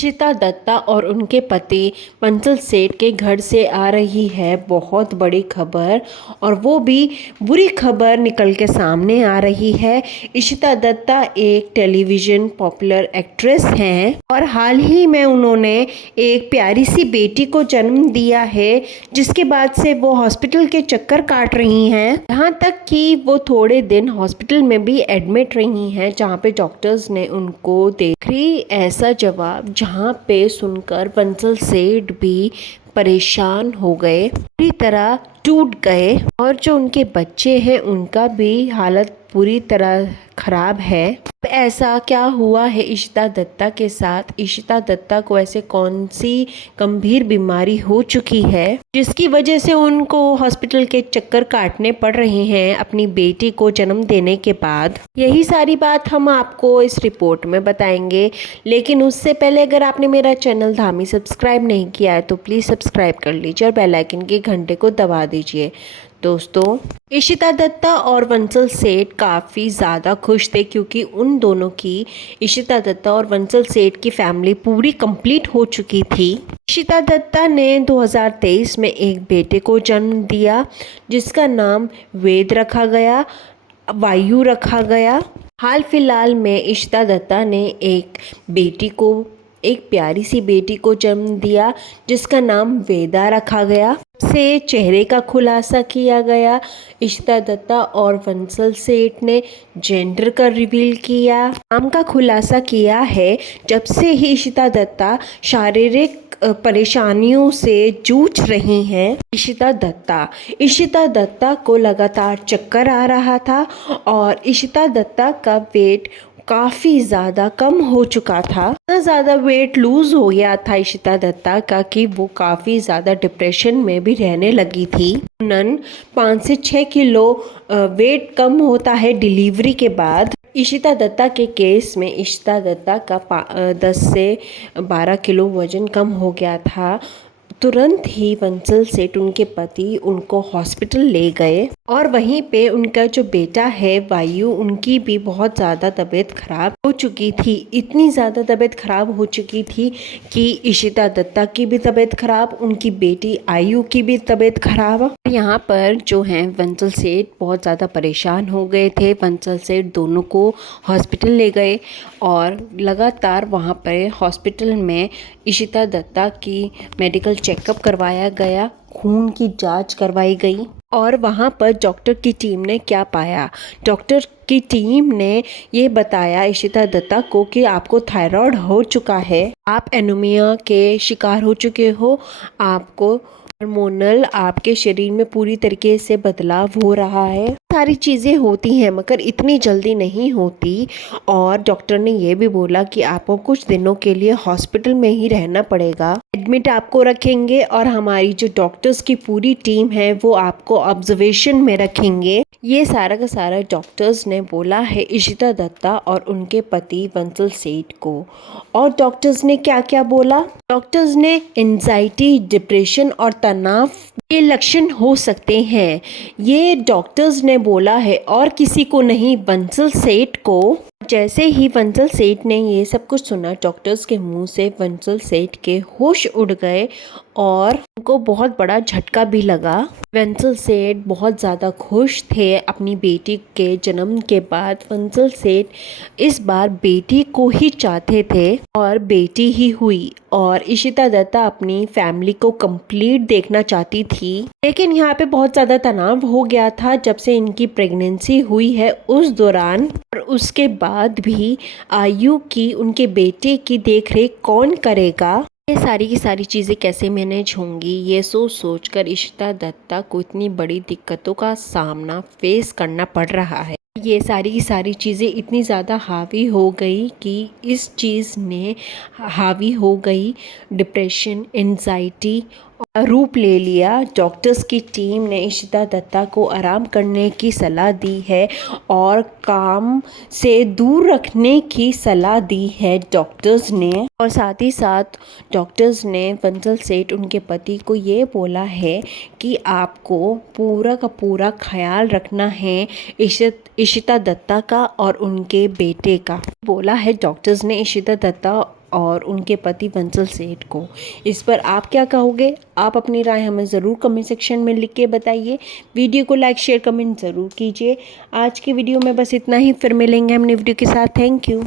इशिता दत्ता और उनके पति बंसल सेठ के घर से आ रही है बहुत बड़ी खबर, और वो भी बुरी खबर निकल के सामने आ रही है। इशिता दत्ता एक टेलीविज़न पॉपुलर एक्ट्रेस हैं और हाल ही में उन्होंने एक प्यारी सी बेटी को जन्म दिया है, जिसके बाद से वो हॉस्पिटल के चक्कर काट रही हैं। यहाँ तक कि वो थोड़े दिन हॉस्पिटल में भी एडमिट रही हैं, जहाँ पे डॉक्टर्स ने उनको देखी ऐसा जवाब जहाँ पे सुनकर बंसल सेठ भी परेशान हो गए, पूरी तरह टूट गए। और जो उनके बच्चे हैं उनका भी हालत पूरी तरह खराब है। ऐसा क्या हुआ है इशिता दत्ता के साथ? इशिता दत्ता को ऐसे कौन सी गंभीर बीमारी हो चुकी है जिसकी वजह से उनको हॉस्पिटल के चक्कर काटने पड़ रहे हैं अपनी बेटी को जन्म देने के बाद? यही सारी बात हम आपको इस रिपोर्ट में बताएंगे, लेकिन उससे पहले अगर आपने मेरा चैनल धामी सब्सक्राइब नहीं किया है तो प्लीज़ सब्सक्राइब कर लीजिए और बेल आइकन के घंटे को दबा दीजिए। दोस्तों, इशिता दत्ता और बंसल सेठ काफ़ी ज़्यादा खुश थे, क्योंकि उन दोनों की, इशिता दत्ता और बंसल सेठ की फैमिली पूरी कंप्लीट हो चुकी थी। इशिता दत्ता ने 2023 में एक बेटे को जन्म दिया, जिसका नाम वेद रखा गया, वायु रखा गया। हाल फिलहाल में इशिता दत्ता ने एक प्यारी सी बेटी को जन्म दिया, जिसका नाम वेदा रखा गया। से चेहरे का खुलासा किया गया। इशिता दत्ता और बंसल सेठ ने जेंडर का रिवील किया, नाम का खुलासा किया है। जब से ही इशिता दत्ता शारीरिक परेशानियों से जूझ रही हैं। इशिता दत्ता को लगातार चक्कर आ रहा था और इशिता दत्ता का वेट काफ़ी ज़्यादा कम हो चुका था। इतना ज़्यादा वेट लूज़ हो गया था इशिता दत्ता का कि वो काफ़ी ज़्यादा डिप्रेशन में भी रहने लगी थी। 5 से 6 किलो वेट कम होता है डिलीवरी के बाद। इशिता दत्ता के केस में इशिता दत्ता का 10 से 12 किलो वज़न कम हो गया था। तुरंत ही बंसल सेठ, उनके पति, उनको हॉस्पिटल ले गए और वहीं पे उनका जो बेटा है वायु, उनकी भी बहुत ज़्यादा तबीयत खराब हो चुकी थी। इतनी ज़्यादा तबीयत खराब हो चुकी थी कि इशिता दत्ता की भी तबीयत खराब, उनकी बेटी आयु की भी तबीयत खराब। यहाँ पर जो हैं बंसल सेठ बहुत ज़्यादा परेशान हो गए थे। बंसल सेठ दोनों को हॉस्पिटल ले गए और लगातार वहाँ पर हॉस्पिटल में इशिता दत्ता की मेडिकल चेकअप करवाया गया, खून की जांच करवाई गई। और वहाँ पर डॉक्टर की टीम ने क्या पाया? डॉक्टर की टीम ने ये बताया इशिता दत्ता को कि आपको थायराइड हो चुका है, आप एनीमिया के शिकार हो चुके हो, आपको हार्मोनल, आपके शरीर में पूरी तरीके से बदलाव हो रहा है। सारी चीज़ें होती हैं मगर इतनी जल्दी नहीं होती। और डॉक्टर ने ये भी बोला कि आपको कुछ दिनों के लिए हॉस्पिटल में ही रहना पड़ेगा, एडमिट आपको रखेंगे और हमारी जो डॉक्टर्स की पूरी टीम है वो आपको ऑब्जर्वेशन में रखेंगे। ये सारा का सारा डॉक्टर्स ने बोला है इशिता दत्ता और उनके पति बंसल सेठ को। और डॉक्टर्स ने क्या क्या बोला? डॉक्टर्स ने एंजाइटी, डिप्रेशन और तनाव के लक्षण हो सकते हैं, ये डॉक्टर्स ने बोला है, और किसी को नहीं, बंसल सेठ को। जैसे ही बंसल सेठ ने ये सब कुछ सुना डॉक्टर्स के मुंह से, बंसल सेठ के होश उड़ गए और उनको बहुत बड़ा झटका भी लगा। बंसल सेठ बहुत ज़्यादा खुश थे अपनी बेटी के जन्म के बाद। बंसल सेठ इस बार बेटी को ही चाहते थे और बेटी ही हुई। और इशिता दत्ता अपनी फैमिली को कंप्लीट देखना चाहती थी, लेकिन यहाँ पे बहुत ज़्यादा तनाव हो गया था जब से इनकी प्रेगनेंसी हुई है उस दौरान। और उसके बाद भी आयु की, उनके बेटे की देखरेख कौन करेगा? ये सारी की सारी चीज़ें कैसे मैनेज होंगी, ये सोच कर इशिता दत्ता को इतनी बड़ी दिक्कतों का सामना फेस करना पड़ रहा है। ये सारी की सारी चीज़ें इतनी ज़्यादा हावी हो गई कि इस चीज़ ने हावी हो गई, डिप्रेशन, एंजाइटी रूप ले लिया। डॉक्टर्स की टीम ने इशिता दत्ता को आराम करने की सलाह दी है और काम से दूर रखने की सलाह दी है डॉक्टर्स ने। और साथ ही साथ डॉक्टर्स ने बंसल सेठ, उनके पति को ये बोला है कि आपको पूरा का पूरा ख्याल रखना है इशिता दत्ता का और उनके बेटे का। बोला है डॉक्टर्स ने इशिता दत्ता और उनके पति बंसल सेठ को। इस पर आप क्या कहोगे? आप अपनी राय हमें ज़रूर कमेंट सेक्शन में लिख के बताइए। वीडियो को लाइक शेयर कमेंट ज़रूर कीजिए। आज की वीडियो में बस इतना ही, फिर मिलेंगे हम नई वीडियो के साथ। Thank you.